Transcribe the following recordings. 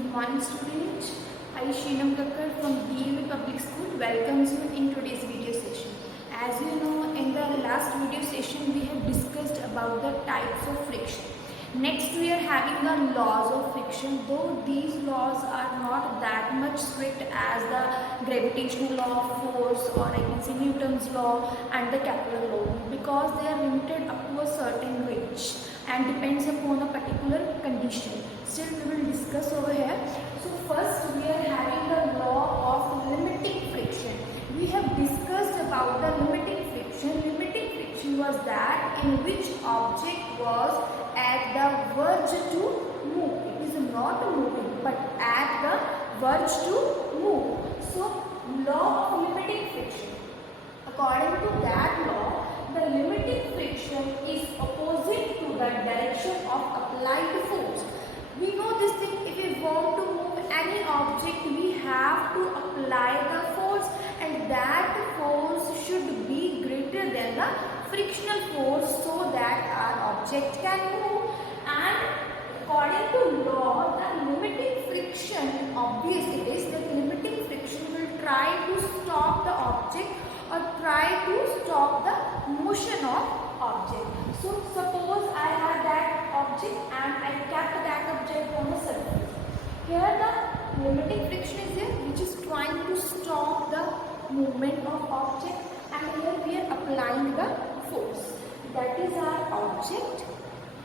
Good morning students. I Sheenam from BAV Public School welcomes you in today's video session. As you know, in the last video session we have discussed about the types of friction. Next we are having the laws of friction, though these laws are not that much strict as the gravitational law of force, or I can say Newton's law and the Kepler law, because they are limited up to a certain range and depends upon a particular condition. Still we will discuss over here. So first we are having the law of limiting friction. We have discussed about the limiting friction. Limiting friction was that in which object was at the verge to move. It is not moving but at the verge to move. So law of limiting friction. According to that law, the limiting friction is opposite to the direction of applied force. We know this thing, if we want to move any object, we have to apply the force, and that force should be greater than the frictional force so that our object can move. And according to law, the limiting friction, obvious it is that limiting friction will try to stop the object or try to stop the motion of object. So suppose I have that object and I kept that object on the surface. Here the limiting friction is there, which is trying to stop the movement of object, and here we are applying the force. That is our object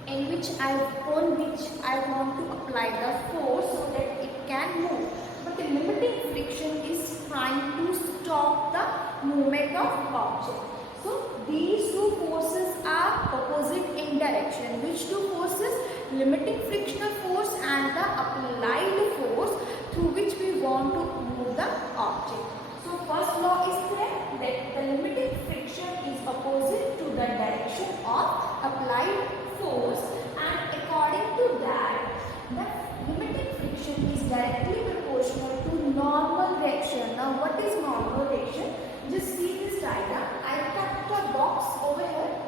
in which I want to apply the force so that it can move. But the limiting friction is trying to stop the movement of object. So these two forces are opposite in direction. Which two forces? Limiting frictional force and the applied force through which we want to move the object. So first law is clear that the limiting friction is opposite to the direction of applied force, and according to that, the limiting friction is directly proportional to normal reaction. Now what is normal reaction? Just see this diagram. I kept a box over here.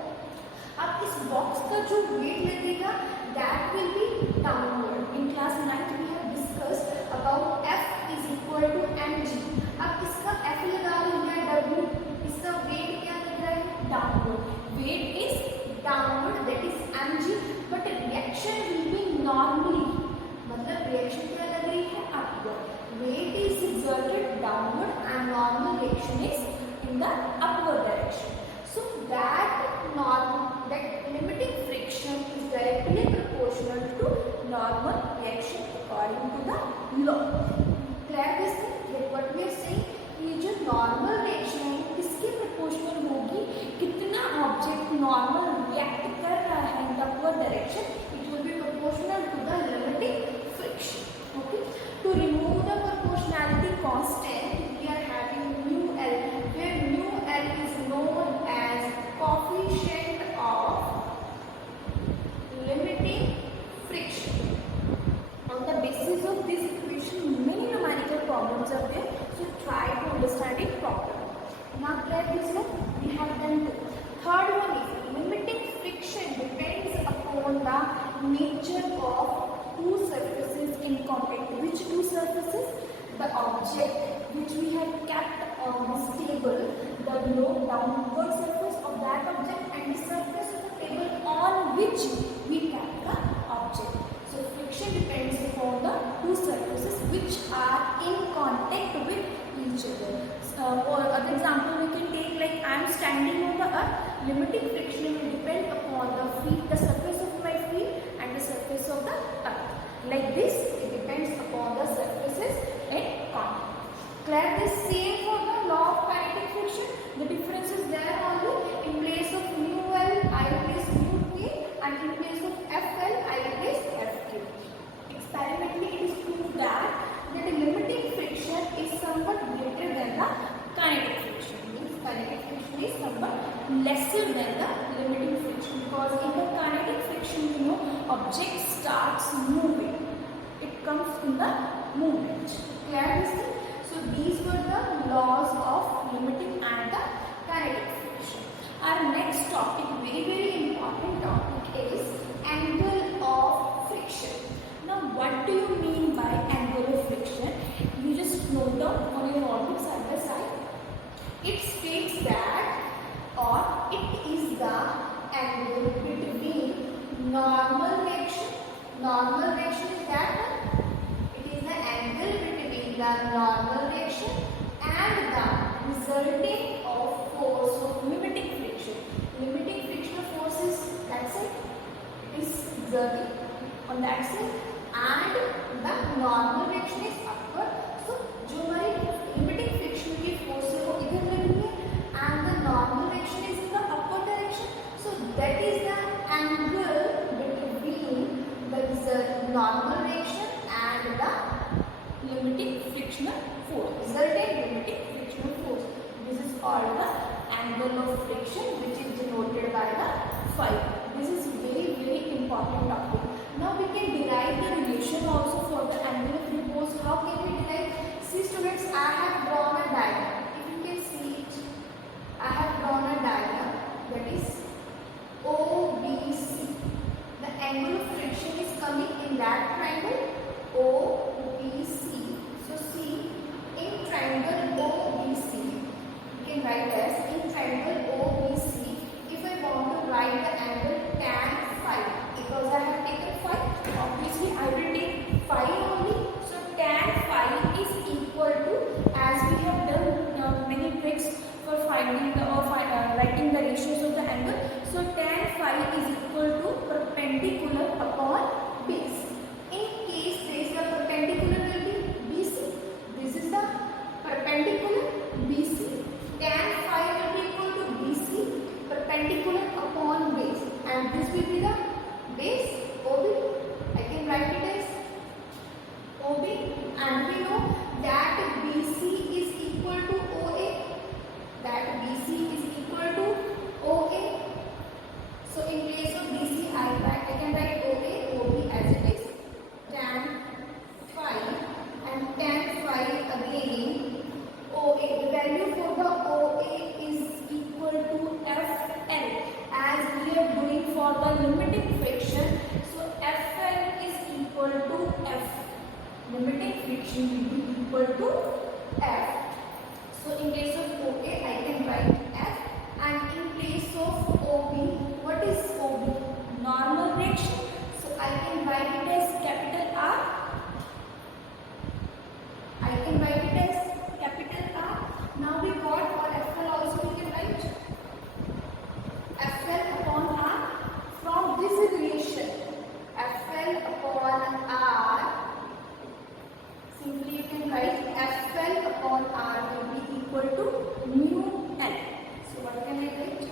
अब इस box का जो wait लगेगा that will be downward. In class 9 we have discussed about F is equal to mg. अब इसका F लगा रही है W, इसका वेट क्या लग रहा है? Downward. Weight is downward, that is mg, but reaction will be normally. मतलब reaction क्या लग रही है? Upward. Weight is exerted downward and normal reaction is in the upward direction. So that limiting friction is directly proportional to normal reaction according to the law. Clear this thing? That what we are saying, ये जो normal reaction है किसके proportional होगी? कितना object normal react कर रहा है in the upward direction, it will be proportional to the limiting friction. Okay. To remove the proportionality constant, we are having mu L, where mu L is known as coefficient of limiting friction. On the basis of this equation, many numerical problems are there, so try to understand it properly. Now clear this one? We have done two. Third one is limiting friction depends upon the nature of two surfaces in contact. Which two surfaces? The object which we have kept on this table, the below downward surface of that object, and the surface of the table on which we kept the object. So friction depends upon the two surfaces which are in contact with each other. Or other example we can take, like I am standing on the earth. Limiting friction will depend upon the surface of my feet and the surface of the earth. Like this, it depends upon the surfaces in contact. Clear this? Same for the law of kinetic friction. The difference is there only. In place of mu L, I replace mu K, and in place of Fl, I replace Fq. Experimentally, it is proved that the limiting friction is somewhat greater than the kinetic friction. Means kinetic friction is somewhat lesser than the limiting friction, because in the kinetic friction, object starts moving. It comes in the movement. Clear this thing? So these were the laws of limiting and the kinetic friction. Our next topic, very very important topic, is angle of friction. Now what do you mean by angle? the normal reaction and the resulting of force of limiting friction. Limiting frictional force is that side, it is exerting on that side, and the normal reaction is upward. So जो हमारी limiting friction की force है वो इधर लगनी है and the normal reaction is in the upward direction. So that is the angle between the normal reaction and the limiting frictional force, resultant limiting frictional force. This is called the angle of friction, which is denoted by the phi. This is very important topic. Now we can derive the relation also for the angle of repose. How can we derive? See students, I have drawn a diagram. If you can see it, I have drawn a diagram that is OBC. The angle of friction is coming in that triangle OBC. So see, in triangle OBC, you can write as in triangle OBC. If I want to write the angle tan phi, because I have taken phi, obviously I will take phi only. So tan phi is equal to, as we have done many tricks for finding the writing the ratios of the angle. So tan phi is equal to perpendicular upon base. In case this the perpendicular will be BC. This is the perpendicular BC. Tan phi will be equal to BC perpendicular upon base, and this will be the base OB. I can write it as OB, and we know that BC is equal to OA. That BC is equal to OA. So in place of BC, I can write OA, OB as it is. Tan phi, and tan phi again OA. The value for the OA is equal to FL, as we are doing for the limiting friction. So FL is equal to F. Limiting friction will be equal to F. So in case of OA, I can write F, and in place of OB, what is OB? Normal reaction. So I can write it as capital R. I can write it as capital R. Now we got for FL also we can write FL upon R. From this relation, FL upon R, simply you can write FL upon R will be equal to mu L. So what can I write?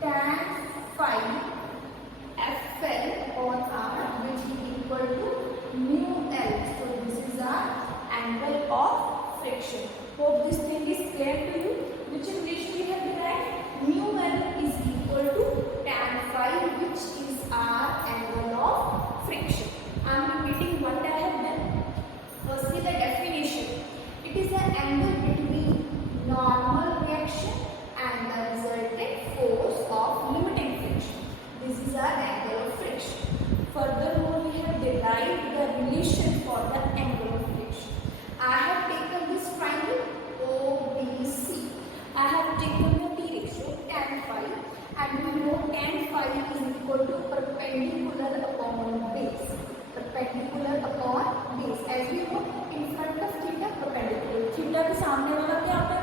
Tan phi FL upon R will be equal to mu L. So this is our angle of friction. Hope this thing is clear to you. Which relation we have derived? Mu L is equal to tan phi, which is our angle of friction. I am repeating what I have done. Firstly, the definition. It is the angle between normal reaction and the resultant force of limiting friction. This is our angle of friction. Furthermore, we have derived the relation for the angle of friction. I have taken this triangle OBC. I have taken the T ratio tan phi, and we know tan phi is equal to perpendicular upon base. Perpendicular upon base. As we know, in front of theta perpendicular. Theta के सामने वाला क्या आता है?